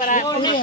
உனக்கு மட்டும்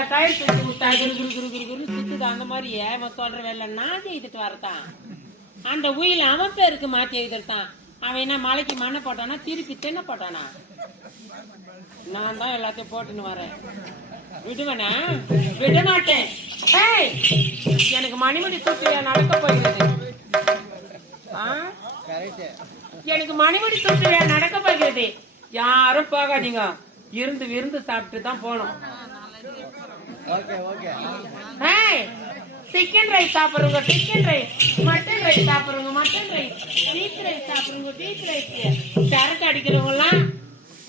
பம்பரத்துல டயர் தூக்கி விட்டா குரு குரு குரு குரு குரு சுத்துது அந்த மாதிரி அவன் சொல்ற வேலை நான் செய்துட்டு வரதான் அந்த உயில அவன் பேருக்கு மாத்தி எழுதிருத்தான். அவன் என்ன மலைக்கு மண்ணை போட்டானா? திருப்பி தென்னை போட்டானா? நான் தான் எல்லாத்தையும் போட்டுன்னு வரேன். விடுவேனா? விட மாட்டேன் எனக்கு மணிமணி தூக்கில நடக்க போகிறது. எனக்கு மணிமணி தூக்கில நடக்க போகிறது. யாரும் போகாதீங்க. இருந்து விருந்து சாப்பிட்டு தான் போகணும். சிக்கன் ரைஸ் சாப்பிடுறவங்க சிக்கன் ரைஸ் மட்டன் ரைஸ் சாப்பிடுறவங்க மட்டன் ரைஸ் டீப் ரைஸ் சாப்பிடுறவங்க டீப் ரைஸ் சரக்கு அடிக்கிறவங்க எல்லாம்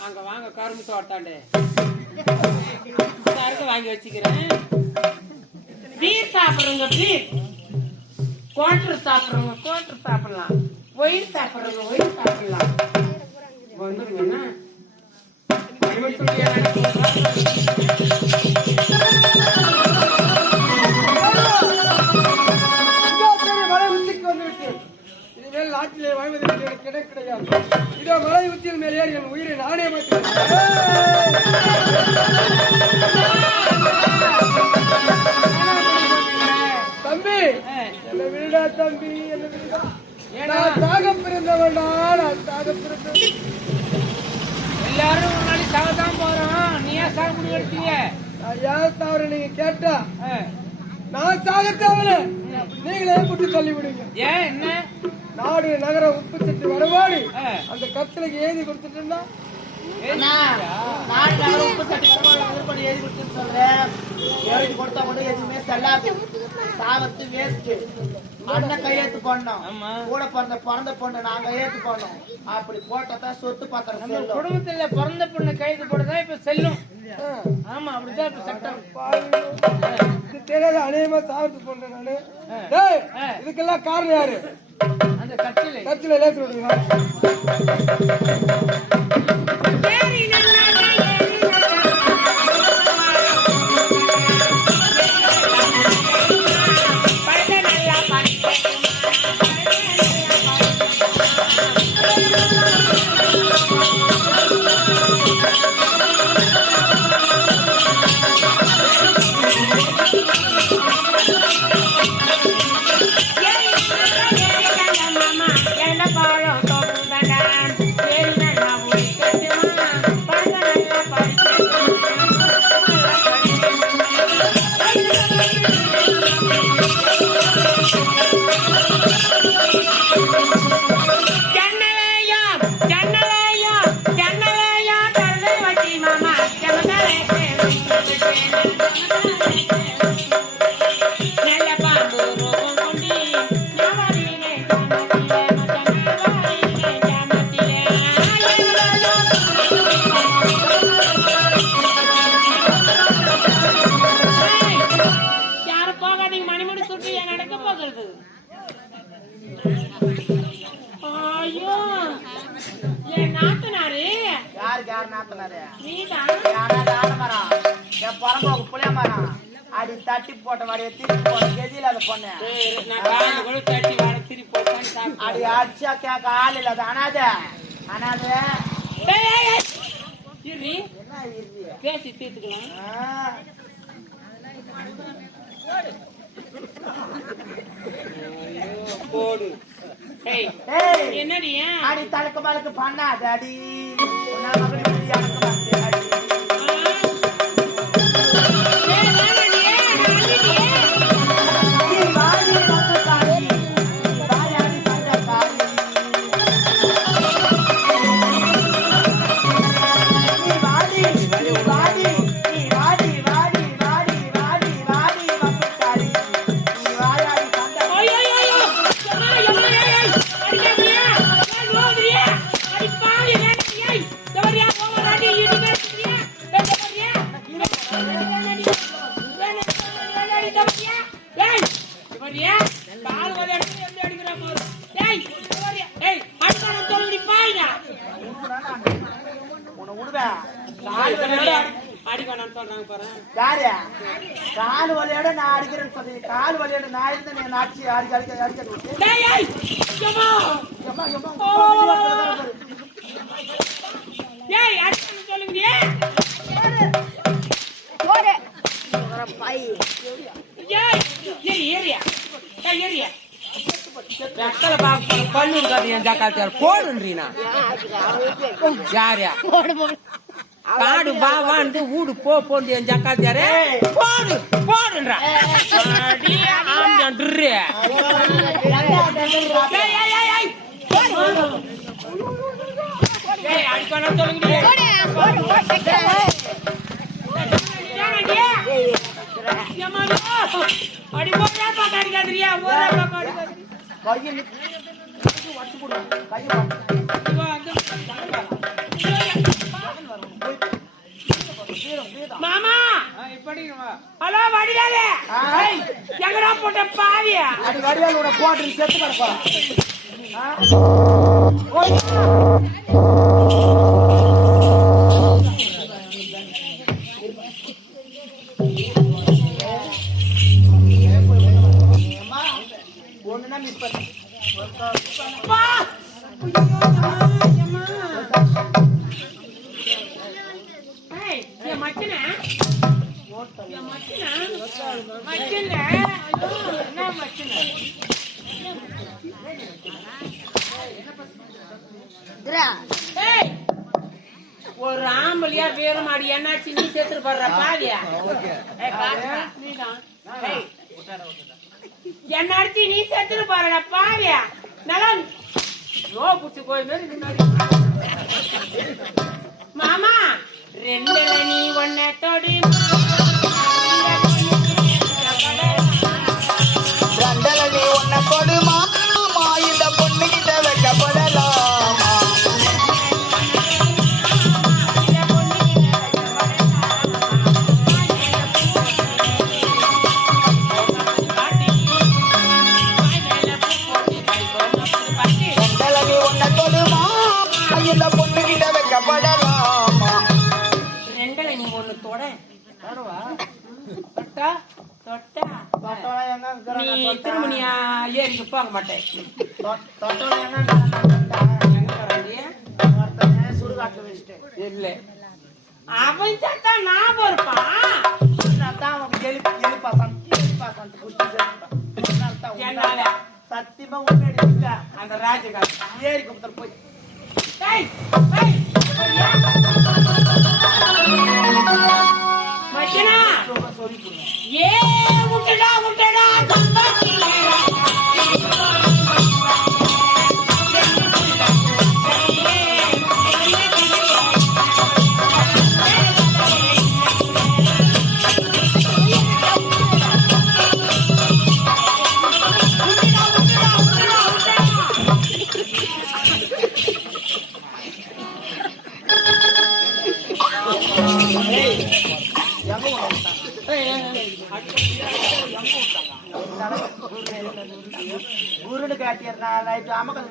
அங்க வாங்க கரும்பு தோட்டாண்டு. சரக்கு வாங்கி வச்சுக்கிறேன். பீர் சாப்பிடுறவங்க பீர் குவார்டர் சாப்பிடுறவங்க குவார்டர் சாப்பிடலாம். ஒயின் சாப்பிடுறவங்க ஒயின் சாப்பிடலாம். வந்துருங்கண்ணா நாட்டிலே வாழ்வதற்கு எனக்கு இடம் கிடையாது. இதோ மலை உச்சியில் மேலே ஏறி என் உயிரை நானே தம்பி என்ன விடுடா தம்பி என்ன விடுடா. நான் தாக பிறந்தவன்டா நான் தாக பிறந்தவன் எல்லாரும் ஒரு நாளைக்கு சாக தான் போறோம். நீ ஏன் சாக முடிவு எடுத்தீங்க? ஏன் நீங்க கேட்டா? நான் சாகத்தவன. நீங்களே புட்டு தள்ளி விடுங்க ஏன் என்ன? நாடு நகரம் உப்பு சட்டி வடவாடி ஆ. அந்த கத்திலைக்கு எழுதி கொடுத்துட்டேன்னா? நாட்டு நகரம் உப்பு சட்டி எழுதி கொடுத்துன்னு சொல்றேன். எழுதி கொடுத்தா கூட எதுவுமே செல்லாது. சாவத்து வேஸ்ட் அண்ணன் கையெழுத்து பண்ணோம். கூட பிறந்த பிறந்த பொண்ணு நாங்க கையெழுத்து பண்ணோம் அப்படி போட்டா தான் சொத்து பத்திரம் குடும்பத்துல பிறந்த பொண்ணு கைது போட்டுதான் இப்ப செல்லும். ஆமா அப்படிதான் இப்ப சட்டம். இது தெரியாத அநேகமா சாவத்து போன்றேன் நானு. இதுக்கெல்லாம் காரணம் யாரு? அந்த கட்சியில. கட்சியில அடி தட்டி போட்ட வடிய திருப்பி போட்ட கெதியில அது பொண்ணு. அடி அடிச்சா கேட்க ஆள் இல்ல. அது அனாத. அனாத. பேசி தீர்த்துக்கலாம். போடு. என்னடி? அடி தழுக்கு மழுக்கு பண்ணாத அடி மகடி கால் வலியோட நான் அடிக்கிறேன்னு சொல்லி கால் வலியோட நான் இருந்து நீ நாச்சி அடிக்க அடிக்க அடிக்க என் ஜக்காத்தியார் போடுன்றீனா? யாரு காடு வா வான்னு ஊடு போ போந்து என் ஜக்காத்தியாரே. போடு போடுன்றா. அடி ஏய், ஏய், ஏய். ஏய், அடிக்க வேணாம்னு சொல்லுங்கடியே. ஏங்கடியே. ஏம்மா, ஐயோ. அடி போடா, பாக்க அடிக்காதீரியா. ஓடா, பாக்க அடிக்காதீரியா. கையை நிக்கு. கையை வச்சு போடு. கையை வச்சு. இவன் வந்து- மாமா ஹலோ வடிவேலு. எங்கடா போட்ட பாவியா? அடி வடிவேல் உன்னை போட்டு செத்து கிடப்பா. பண்ணு. என் மச்சனே. ஒரு ஆம்பளையா வீரமாடி என்னாச்சு நீ சேர்த்துட்டு போடுற பாவியா என்ன அடிச்சு நீ சேர்த்துட்டு போறடா பாவியா நல்லா நோ புடிச்சு போய் மாதிரி மாமா ரெண்டுல நீ ஒன்ன தொடி. திருமணியா ஏறி போக மாட்டேன்? இல்ல. அவன் சத்தா ஞாபகம் இருப்பான் என்னால? சத்தியமா உண்மையடி அந்த ராஜகால் ஏறி குப்பத்தில் போய். ஏய், ஏய், மச்சனா? சொல்லி ஏ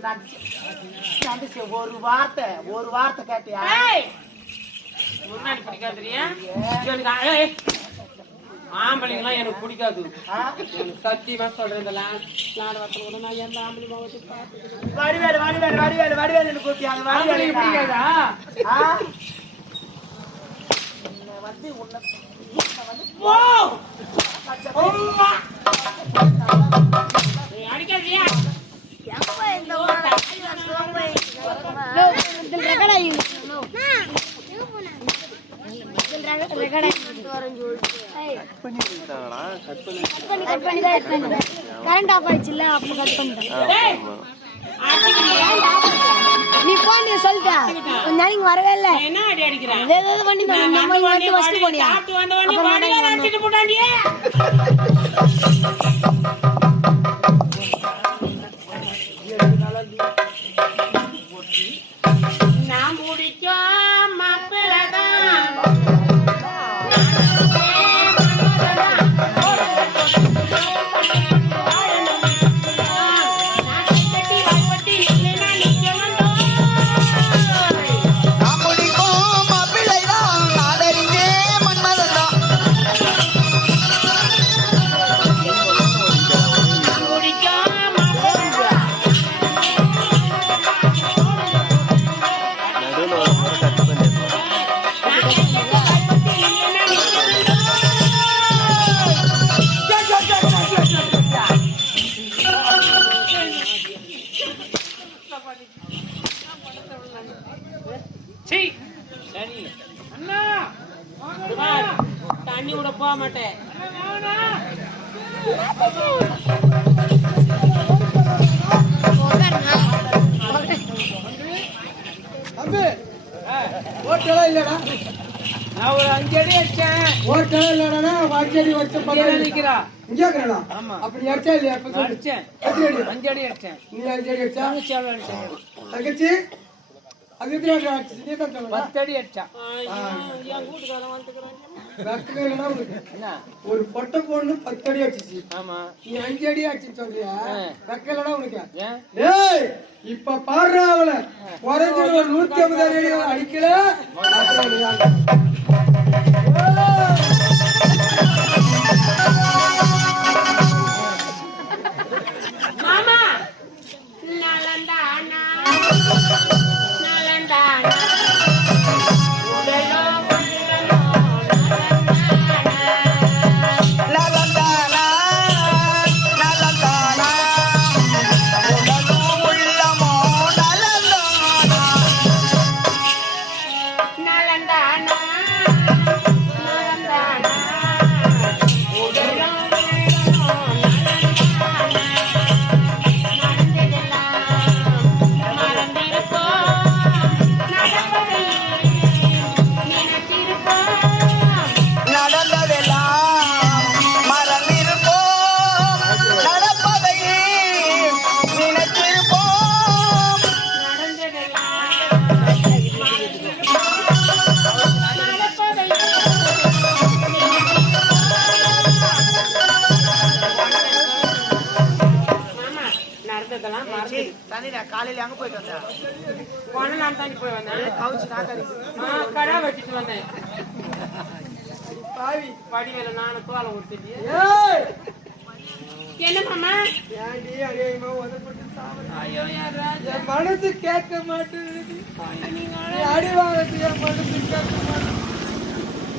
நடிச்சு ஒரு வார்த்தை ஒரு வார்த்தை கேட்டியா? முன்னாடி பிடிக்காதுரியா. ஆம்பளைங்களாம் எனக்கு பிடிக்காது. சத்தியமா சொல்றேன் இந்த நான் எந்த ஆம்பளை வடிவேலு வடிவேலு வடிவேலு வடிவேலு கூப்பியாங்க வடிவேலு பிடிக்காதா? ஓ அம்மா ஏய், அடிக்காதீயா கரண்ட் ஆஃப் ஆயிடுச்சுல்ல அப்ப கட் பண்ணிட்டேன் நீ போ நீ சொல்லிட்ட கொஞ்ச நாளைக்கு வரவே இல்ல என்ன அடி அடிக்கிறேன் பண்ணி நம்ம வந்து ஃபர்ஸ்ட் போனியா அடிச்சிட்டு போட்டாண்டியே. நான் தண்ணி விட போக மாட்டேன். ஓட்டெல்லாம் இல்லடா. நான் ஒரு அஞ்சு அடி அடிச்சேன். ஓட்டெல்லாம் இல்லடா வச்ச பக்கம் நிக்கிறா. இங்கே இருக்கிறடா ஆமா. அப்படி அடிச்சா இல்லையா. அடிச்சேன். அடி அடி. அஞ்சு அடி அடிச்சேன். நீ அஞ்சடி அடிச்சா? தங்கச்சி எவ்வளவு அடிச்சேன். தங்கச்சி அது எத்தனை நீ தான் பத்து அடி அடிச்சான். என்ன? ஒரு பொட்டை பொண்ணு பத்து அடி அடிச்சிச்சு ஆமா. நீ அஞ்சு அடி அடிச்சுன்னு சொல்றியா. வெக்கலடா உனக்கு. ஏன்? ஏய் இப்ப பாடுறா அவள. குறைஞ்சது ஒரு நூத்தி ஐம்பது அடி அடிக்கல. நடந்ததெல்லாம் மறந்து தனிடா காலையில அங்க போயிட்டு வந்தேன் போன நான் தாண்டி போய் வந்தேன். கவுச்சு நாக்கறி ஆ, கடா வெட்டிட்டு வந்தேன். பாவி வடிவேல நானும் தோலை கொடுத்துட்டு ஏய்! என்ன மாமா? ஏன்டி அநியாயமா உதப்பட்டு? ஐயோ யார் ராஜா. என் மனசு கேட்க மாட்டேங்குது. நீங்க நீ அடி என் மனசு கேட்க மாட்டேங்குது.